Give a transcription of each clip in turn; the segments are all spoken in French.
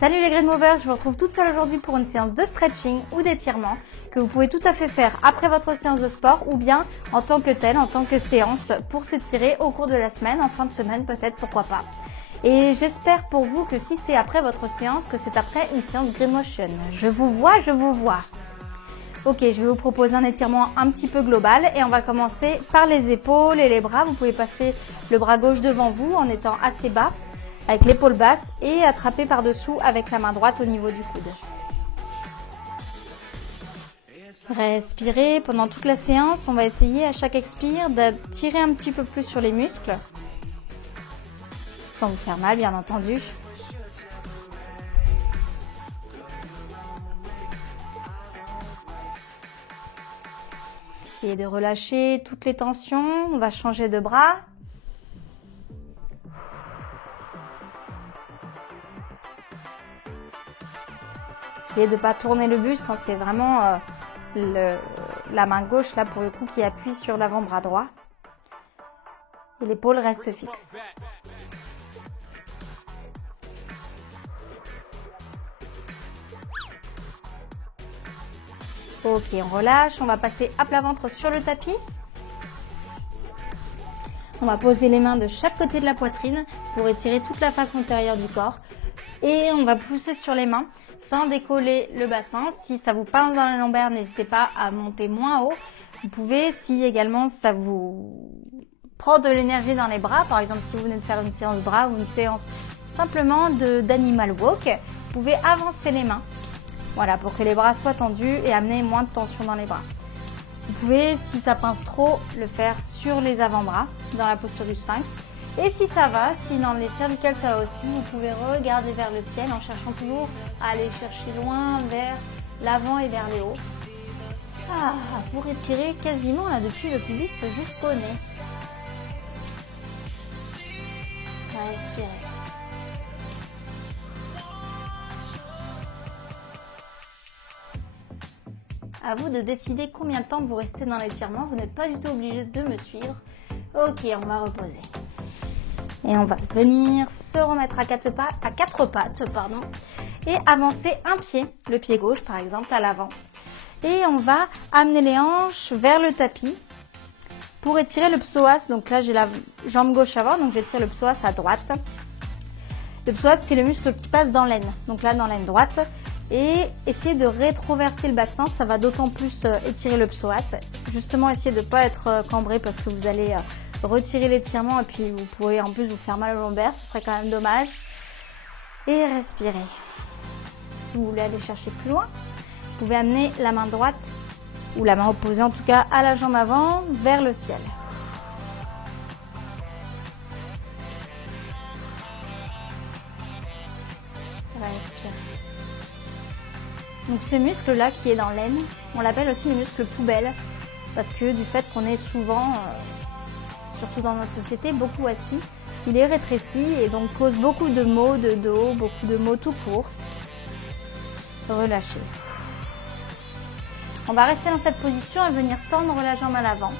Salut les Green Movers, je vous retrouve toute seule aujourd'hui pour une séance de stretching ou d'étirement que vous pouvez tout à fait faire après votre séance de sport ou bien en tant que telle, en tant que séance pour s'étirer au cours de la semaine, en fin de semaine peut-être, pourquoi pas. Et j'espère pour vous que si c'est après votre séance, que c'est après une séance Green Motion. Je vous vois, je vous vois. Ok, je vais vous proposer un étirement un petit peu global et on va commencer par les épaules et les bras. Vous pouvez passer le bras gauche devant vous en étant assez bas, avec l'épaule basse et attraper par-dessous avec la main droite au niveau du coude. Respirez pendant toute la séance. On va essayer à chaque expire d'attirer un petit peu plus sur les muscles, sans vous faire mal bien entendu. Essayez de relâcher toutes les tensions. On va changer de bras. Essayez de ne pas tourner le buste, hein, c'est vraiment la main gauche là pour le coup qui appuie sur l'avant-bras droit. Et l'épaule reste fixe. Ok, on relâche, on va passer à plat ventre sur le tapis. On va poser les mains de chaque côté de la poitrine pour étirer toute la face antérieure du corps. Et on va pousser sur les mains sans décoller le bassin. Si ça vous pince dans la lombaire, n'hésitez pas à monter moins haut. Vous pouvez, si également ça vous prend de l'énergie dans les bras, par exemple si vous venez de faire une séance bras ou une séance simplement d'animal walk, vous pouvez avancer les mains. Voilà, pour que les bras soient tendus et amener moins de tension dans les bras. Vous pouvez, si ça pince trop, le faire sur les avant-bras, dans la posture du sphinx. Et si ça va, si dans les cervicales ça va aussi, vous pouvez regarder vers le ciel en cherchant toujours à aller chercher loin vers l'avant et vers le haut. Ah, pour étirer quasiment là depuis le pubis jusqu'au nez. Respirez. À vous de décider combien de temps vous restez dans l'étirement. Vous n'êtes pas du tout obligé de me suivre. Ok, on va reposer. Et on va venir se remettre à quatre pattes, et avancer un pied, le pied gauche par exemple, à l'avant. Et on va amener les hanches vers le tapis pour étirer le psoas. Donc là, j'ai la jambe gauche avant, donc j'étire le psoas à droite. Le psoas, c'est le muscle qui passe dans l'aine, donc là dans l'aine droite. Et essayez de rétroverser le bassin, ça va d'autant plus étirer le psoas. Justement, essayez de ne pas être cambré parce que vous allez retirer l'étirement et puis vous pourrez en plus vous faire mal aux lombaires, ce serait quand même dommage. Et respirez. Si vous voulez aller chercher plus loin, vous pouvez amener la main droite, ou la main opposée en tout cas, à la jambe avant, vers le ciel. Respirez. Donc ce muscle-là qui est dans l'aine, on l'appelle aussi le muscle poubelle, parce que du fait qu'on est souvent, surtout dans notre société, beaucoup assis, il est rétréci et donc cause beaucoup de maux de dos, beaucoup de maux tout court. Relâchez. On va rester dans cette position et venir tendre la jambe à l'avant.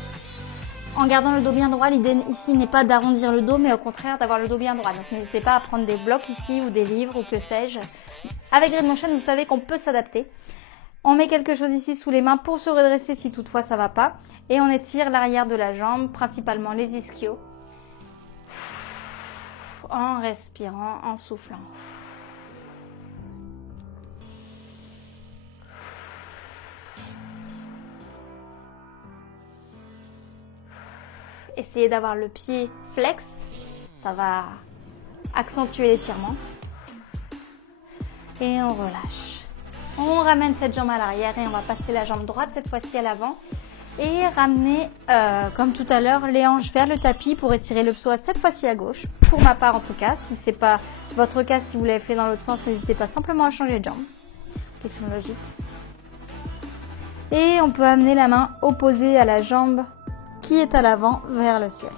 En gardant le dos bien droit, l'idée ici n'est pas d'arrondir le dos, mais au contraire d'avoir le dos bien droit. Donc n'hésitez pas à prendre des blocs ici ou des livres ou que sais-je. Avec Green Motion, vous savez qu'on peut s'adapter. On met quelque chose ici sous les mains pour se redresser si toutefois ça ne va pas. Et on étire l'arrière de la jambe, principalement les ischios. En respirant, en soufflant. Essayez d'avoir le pied flex, ça va accentuer l'étirement. Et on relâche. On ramène cette jambe à l'arrière et on va passer la jambe droite cette fois-ci à l'avant. Et ramener, comme tout à l'heure, les hanches vers le tapis pour étirer le psoas cette fois-ci à gauche. Pour ma part en tout cas, si ce n'est pas votre cas, si vous l'avez fait dans l'autre sens, n'hésitez pas simplement à changer de jambe. Question logique. Et on peut amener la main opposée à la jambe qui est à l'avant vers le ciel.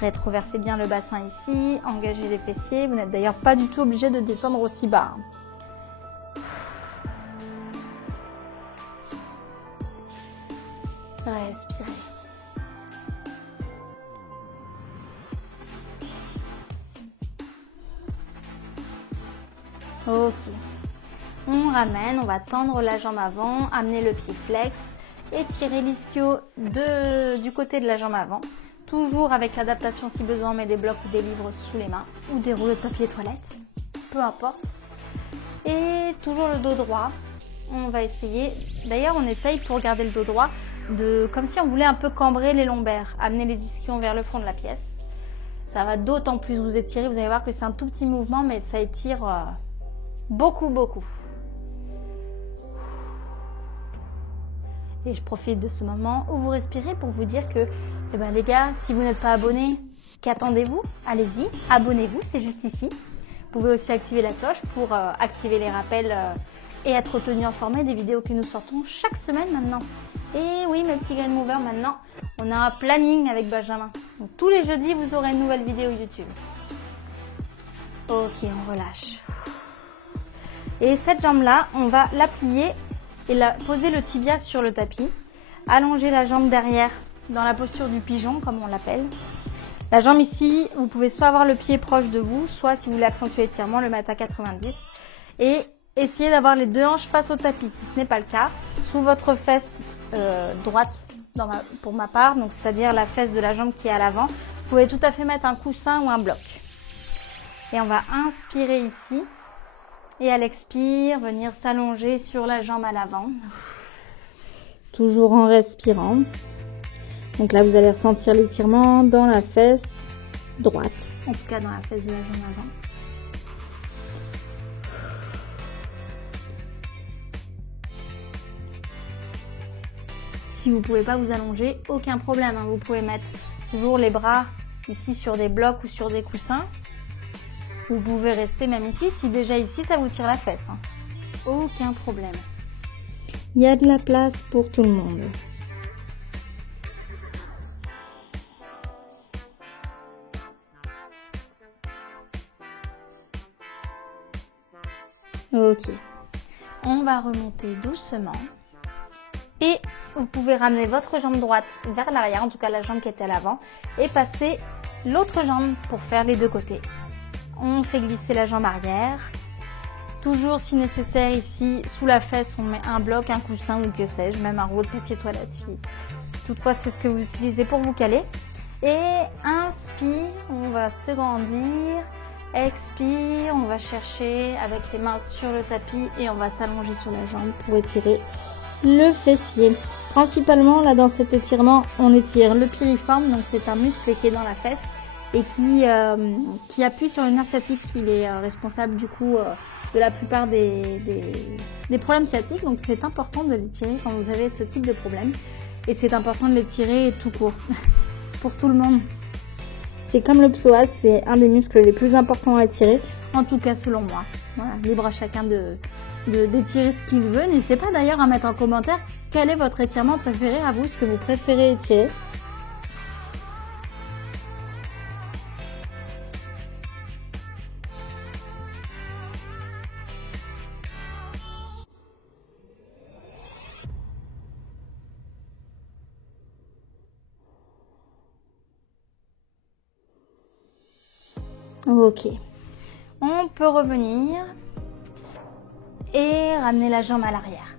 Rétroversez bien le bassin ici, engagez les fessiers. Vous n'êtes d'ailleurs pas du tout obligé de descendre aussi bas. Respirez. Ok. On ramène, on va tendre la jambe avant, amener le pied flex et tirer l'ischio du côté de la jambe avant. Toujours avec l'adaptation si besoin, on met des blocs ou des livres sous les mains ou des rouleaux de papier toilette, peu importe. Et toujours le dos droit. On va essayer, d'ailleurs on essaye pour garder le dos droit, comme si on voulait un peu cambrer les lombaires, amener les ischions vers le fond de la pièce. Ça va d'autant plus vous étirer, vous allez voir que c'est un tout petit mouvement mais ça étire beaucoup. Et je profite de ce moment où vous respirez pour vous dire que, les gars, si vous n'êtes pas abonnés, qu'attendez-vous? Allez-y, abonnez-vous, c'est juste ici. Vous pouvez aussi activer la cloche pour activer les rappels et être tenu informé des vidéos que nous sortons chaque semaine maintenant. Et oui, mes petits grain movers, maintenant, on a un planning avec Benjamin. Donc, tous les jeudis, vous aurez une nouvelle vidéo YouTube. Ok, on relâche. Et cette jambe-là, on va la plier et poser le tibia sur le tapis. Allonger la jambe derrière dans la posture du pigeon, comme on l'appelle. La jambe ici, vous pouvez soit avoir le pied proche de vous, soit si vous voulez accentuer l'étirement, le mettre à 90. Et essayez d'avoir les deux hanches face au tapis. Si ce n'est pas le cas, sous votre fesse droite, pour ma part, donc c'est-à-dire la fesse de la jambe qui est à l'avant, vous pouvez tout à fait mettre un coussin ou un bloc. Et on va inspirer ici. Et à l'expire, venir s'allonger sur la jambe à l'avant. Toujours en respirant. Donc là, vous allez ressentir l'étirement dans la fesse droite. En tout cas, dans la fesse de la jambe avant. Si vous ne pouvez pas vous allonger, aucun problème. Vous pouvez mettre toujours les bras ici sur des blocs ou sur des coussins. Vous pouvez rester même ici, si déjà ici ça vous tire la fesse. Aucun problème. Il y a de la place pour tout le monde. Ok. On va remonter doucement. Et vous pouvez ramener votre jambe droite vers l'arrière, en tout cas la jambe qui était à l'avant, et passer l'autre jambe pour faire les deux côtés. On fait glisser la jambe arrière. Toujours si nécessaire ici, sous la fesse, on met un bloc, un coussin ou que sais-je, même un rouleau de papier toilette si toutefois c'est ce que vous utilisez pour vous caler. Et inspire, on va se grandir. Expire, on va chercher avec les mains sur le tapis et on va s'allonger sur la jambe pour étirer le fessier. Principalement là dans cet étirement, on étire le piriforme, donc c'est un muscle qui est dans la fesse et qui appuie sur le nerf sciatique. Il est responsable du coup de la plupart des problèmes sciatiques, donc c'est important de l'étirer quand vous avez ce type de problème et c'est important de l'étirer tout court pour tout le monde. C'est comme le psoas, c'est un des muscles les plus importants à étirer, en tout cas selon moi. Voilà, libre à chacun d'étirer ce qu'il veut. N'hésitez pas d'ailleurs à mettre en commentaire quel est votre étirement préféré à vous, ce que vous préférez étirer. Ok, on peut revenir et ramener la jambe à l'arrière.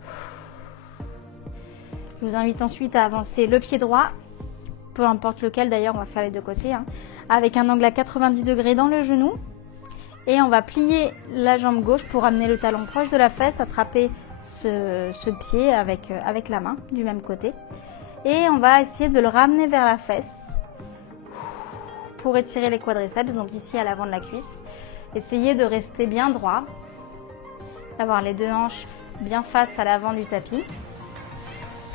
Je vous invite ensuite à avancer le pied droit, peu importe lequel d'ailleurs, on va faire les deux côtés, avec un angle à 90 degrés dans le genou. Et on va plier la jambe gauche pour amener le talon proche de la fesse, attraper ce pied avec la main du même côté. Et on va essayer de le ramener vers la fesse pour étirer les quadriceps, donc ici à l'avant de la cuisse. Essayez de rester bien droit, d'avoir les deux hanches bien face à l'avant du tapis,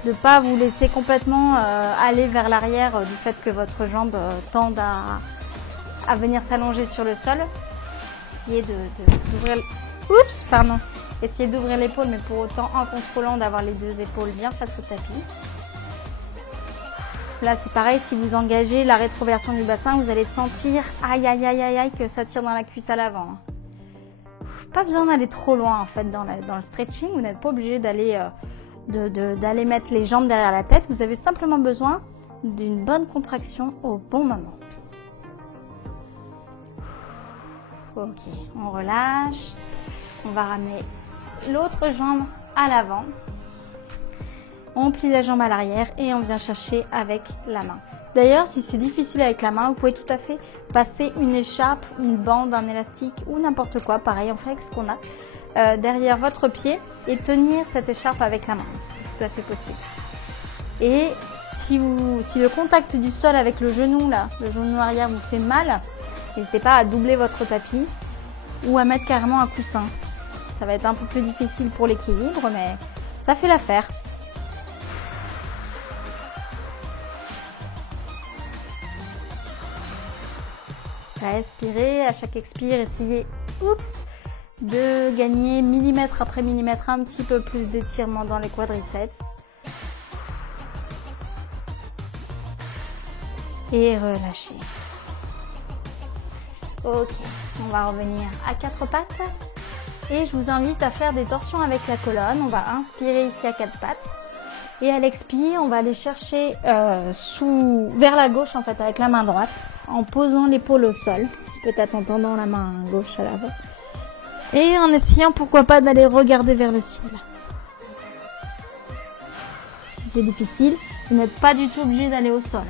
de ne pas vous laisser complètement aller vers l'arrière du fait que votre jambe tende à venir s'allonger sur le sol. Essayez d'ouvrir Essayez d'ouvrir l'épaule, mais pour autant en contrôlant d'avoir les deux épaules bien face au tapis. Là, c'est pareil, si vous engagez la rétroversion du bassin, vous allez sentir, aïe, aïe, aïe, aïe, aïe, que ça tire dans la cuisse à l'avant. Pas besoin d'aller trop loin, en fait, dans le stretching. Vous n'êtes pas obligé d'aller d'aller mettre les jambes derrière la tête. Vous avez simplement besoin d'une bonne contraction au bon moment. Ok, on relâche. On va ramener l'autre jambe à l'avant. On plie la jambe à l'arrière et on vient chercher avec la main. D'ailleurs, si c'est difficile avec la main, vous pouvez tout à fait passer une écharpe, une bande, un élastique ou n'importe quoi. Pareil, on fait avec ce qu'on a derrière votre pied et tenir cette écharpe avec la main. C'est tout à fait possible. Et si le contact du sol avec le genou, là, le genou arrière vous fait mal, n'hésitez pas à doubler votre tapis ou à mettre carrément un coussin. Ça va être un peu plus difficile pour l'équilibre, mais ça fait l'affaire. Respirez, à chaque expire, essayez de gagner millimètre après millimètre un petit peu plus d'étirement dans les quadriceps. Et relâchez. Ok, on va revenir à quatre pattes. Et je vous invite à faire des torsions avec la colonne. On va inspirer ici à quatre pattes. Et à l'expire, on va aller chercher vers la gauche en fait avec la main droite. En posant l'épaule au sol, peut-être en tendant la main gauche à l'avant. Et en essayant pourquoi pas d'aller regarder vers le ciel. Si c'est difficile, vous n'êtes pas du tout obligé d'aller au sol.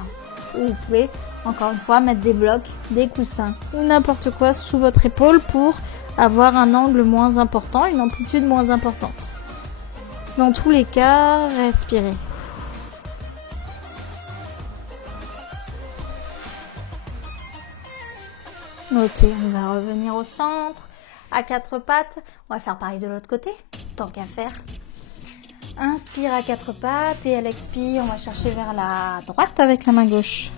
Vous pouvez encore une fois mettre des blocs, des coussins ou n'importe quoi sous votre épaule pour avoir un angle moins important, une amplitude moins importante. Dans tous les cas, respirez. Ok, on va revenir au centre, à quatre pattes. On va faire pareil de l'autre côté, tant qu'à faire. Inspire à quatre pattes et à l'expire, on va chercher vers la droite avec la main gauche.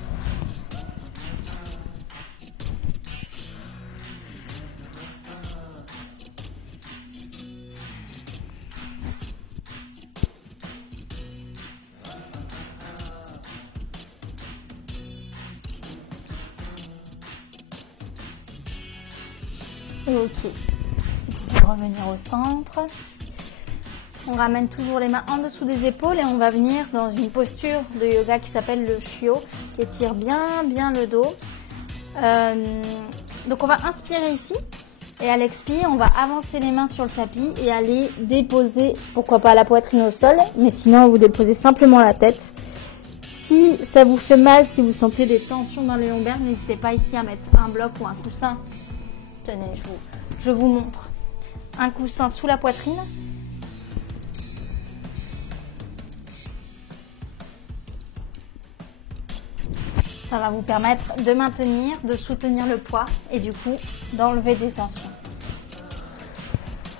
Ok, on va revenir au centre. On ramène toujours les mains en dessous des épaules et on va venir dans une posture de yoga qui s'appelle le Shio, qui étire bien le dos. Donc on va inspirer ici et à l'expire, on va avancer les mains sur le tapis et aller déposer, pourquoi pas la poitrine au sol, mais sinon vous déposez simplement la tête. Si ça vous fait mal, si vous sentez des tensions dans les lombaires, n'hésitez pas ici à mettre un bloc ou un coussin. Tenez, je vous montre. Un coussin sous la poitrine. Ça va vous permettre de maintenir, de soutenir le poids et du coup d'enlever des tensions.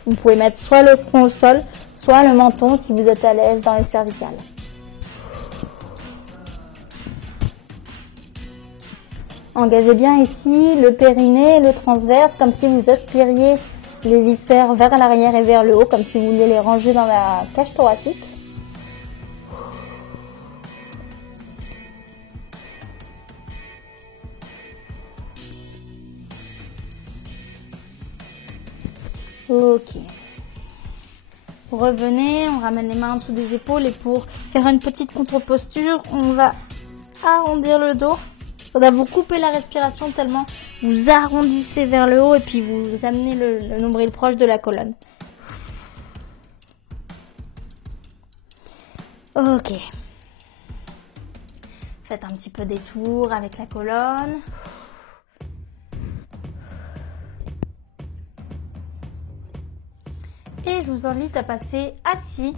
Vous pouvez mettre soit le front au sol, soit le menton si vous êtes à l'aise dans les cervicales. Engagez bien ici le périnée, le transverse, comme si vous aspiriez les viscères vers l'arrière et vers le haut, comme si vous vouliez les ranger dans la cage thoracique. Ok. Revenez, on ramène les mains en dessous des épaules et pour faire une petite contre-posture, on va arrondir le dos. Ça va vous couper la respiration tellement vous arrondissez vers le haut et puis vous amenez le nombril proche de la colonne. Ok. Faites un petit peu des tours avec la colonne. Et je vous invite à passer assis,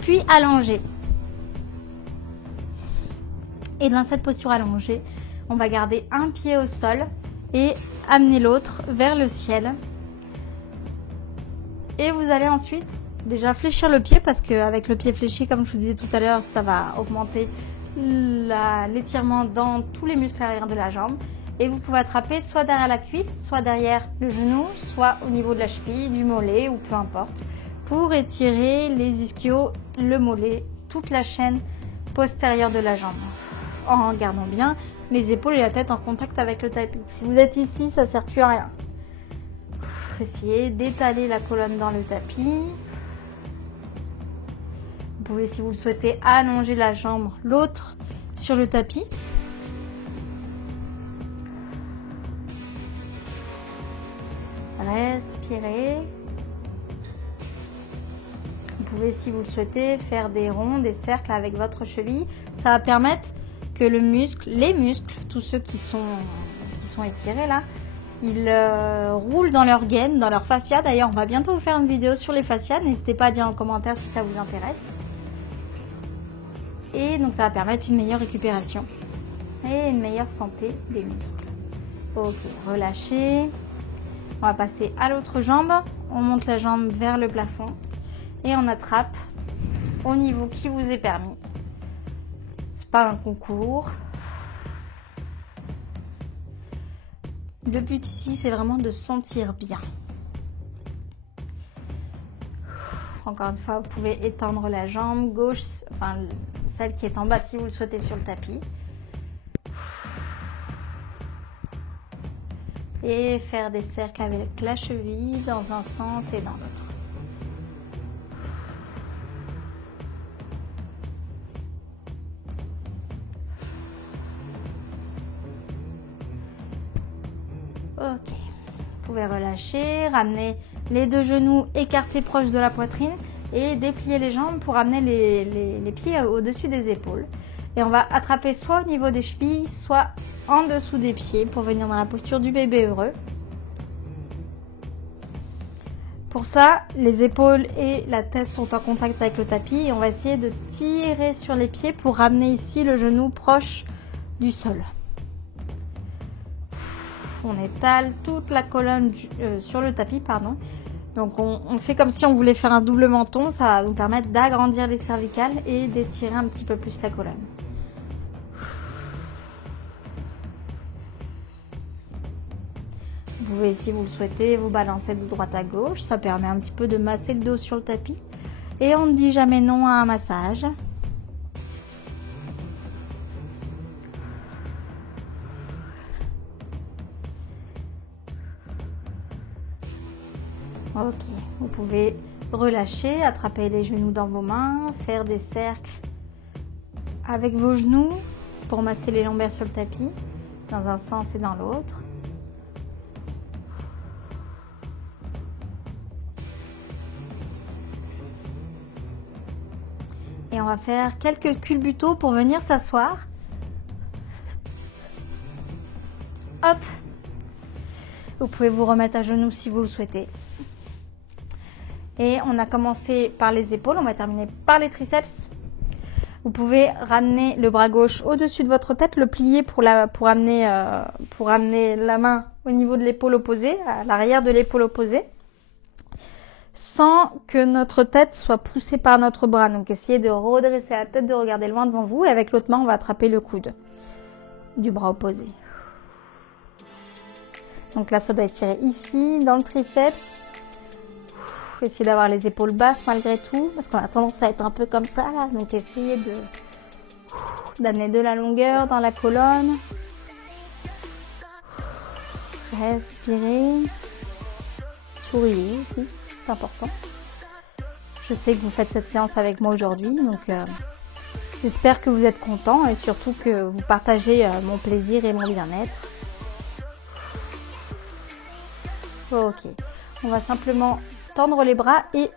puis allongé. Et dans cette posture allongée, on va garder un pied au sol et amener l'autre vers le ciel. Et vous allez ensuite déjà fléchir le pied parce qu'avec le pied fléchi, comme je vous disais tout à l'heure, ça va augmenter l'étirement dans tous les muscles arrière de la jambe. Et vous pouvez attraper soit derrière la cuisse, soit derrière le genou, soit au niveau de la cheville, du mollet ou peu importe, pour étirer les ischios, le mollet, toute la chaîne postérieure de la jambe, en gardant bien les épaules et la tête en contact avec le tapis. Si vous êtes ici, ça ne sert plus à rien. Essayez d'étaler la colonne dans le tapis. Vous pouvez, si vous le souhaitez, allonger la jambe, l'autre sur le tapis. Respirez. Vous pouvez, si vous le souhaitez, faire des ronds, des cercles avec votre cheville. Ça va permettre que les muscles, tous ceux qui sont étirés là, ils roulent dans leur gaine, dans leur fascia. D'ailleurs, on va bientôt vous faire une vidéo sur les fascias. N'hésitez pas à dire en commentaire si ça vous intéresse. Et donc, ça va permettre une meilleure récupération et une meilleure santé des muscles. Ok, relâchez. On va passer à l'autre jambe. On monte la jambe vers le plafond et on attrape au niveau qui vous est permis. C'est pas un concours. Le but ici, c'est vraiment de sentir bien. Encore une fois, vous pouvez étendre la jambe gauche, enfin celle qui est en bas si vous le souhaitez sur le tapis. Et faire des cercles avec la cheville dans un sens et dans l'autre. Ok, vous pouvez relâcher, ramener les deux genoux écartés proches de la poitrine et déplier les jambes pour amener les pieds au-dessus des épaules. Et on va attraper soit au niveau des chevilles, soit en dessous des pieds pour venir dans la posture du bébé heureux. Pour ça, les épaules et la tête sont en contact avec le tapis et on va essayer de tirer sur les pieds pour ramener ici le genou proche du sol. On étale toute la colonne sur le tapis, pardon. Donc on fait comme si on voulait faire un double menton, ça va nous permettre d'agrandir les cervicales et d'étirer un petit peu plus la colonne. Vous pouvez, si vous le souhaitez, vous balancer de droite à gauche, ça permet un petit peu de masser le dos sur le tapis. Et on ne dit jamais non à un massage. Ok, vous pouvez relâcher, attraper les genoux dans vos mains, faire des cercles avec vos genoux pour masser les lombaires sur le tapis, dans un sens et dans l'autre. Et on va faire quelques culbutos pour venir s'asseoir. Hop! Vous pouvez vous remettre à genoux si vous le souhaitez. Et on a commencé par les épaules, on va terminer par les triceps. Vous pouvez ramener le bras gauche au-dessus de votre tête, le plier pour amener la main au niveau de l'épaule opposée, à l'arrière de l'épaule opposée, sans que notre tête soit poussée par notre bras. Donc essayez de redresser la tête, de regarder loin devant vous et avec l'autre main on va attraper le coude du bras opposé. Donc là ça doit étirer ici, dans le triceps. Essayez d'avoir les épaules basses malgré tout, parce qu'on a tendance à être un peu comme ça là. Donc essayez d'amener de la longueur dans la colonne. Respirez. Souriez aussi, c'est important. Je sais que vous faites cette séance avec moi aujourd'hui, donc j'espère que vous êtes contents et surtout que vous partagez mon plaisir et mon bien-être. Ok, on va simplement tendre les bras et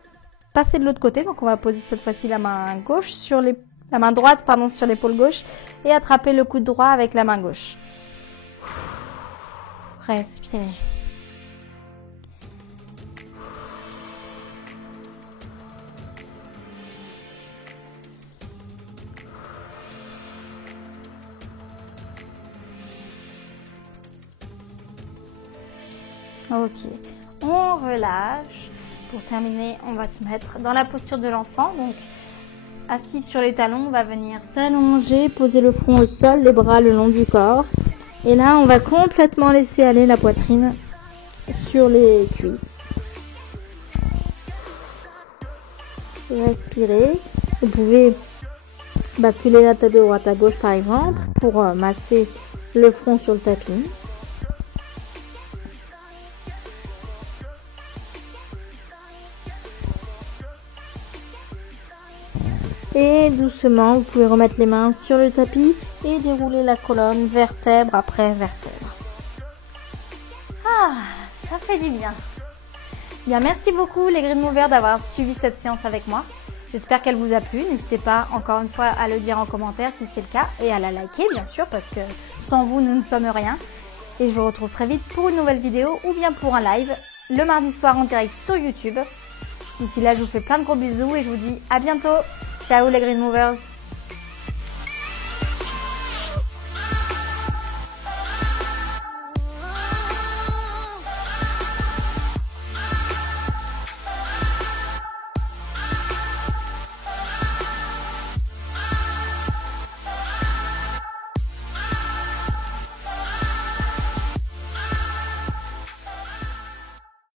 passer de l'autre côté. Donc on va poser cette fois-ci la main gauche la main droite sur l'épaule gauche et attraper le coude droit avec la main gauche. Respirez. Ok, on relâche. Pour terminer, on va se mettre dans la posture de l'enfant. Donc, assis sur les talons, on va venir s'allonger, poser le front au sol, les bras le long du corps. Et là, on va complètement laisser aller la poitrine sur les cuisses. Respirez. Vous pouvez basculer la tête de droite à gauche par exemple pour masser le front sur le tapis. Et doucement, vous pouvez remettre les mains sur le tapis et dérouler la colonne vertèbre après vertèbre. Ah, ça fait du bien. Bien, merci beaucoup les Grid Movers d'avoir suivi cette séance avec moi. J'espère qu'elle vous a plu. N'hésitez pas encore une fois à le dire en commentaire si c'est le cas et à la liker bien sûr parce que sans vous nous ne sommes rien. Et je vous retrouve très vite pour une nouvelle vidéo ou bien pour un live le mardi soir en direct sur YouTube. D'ici là, je vous fais plein de gros bisous et je vous dis à bientôt. Ciao les Grid Movers.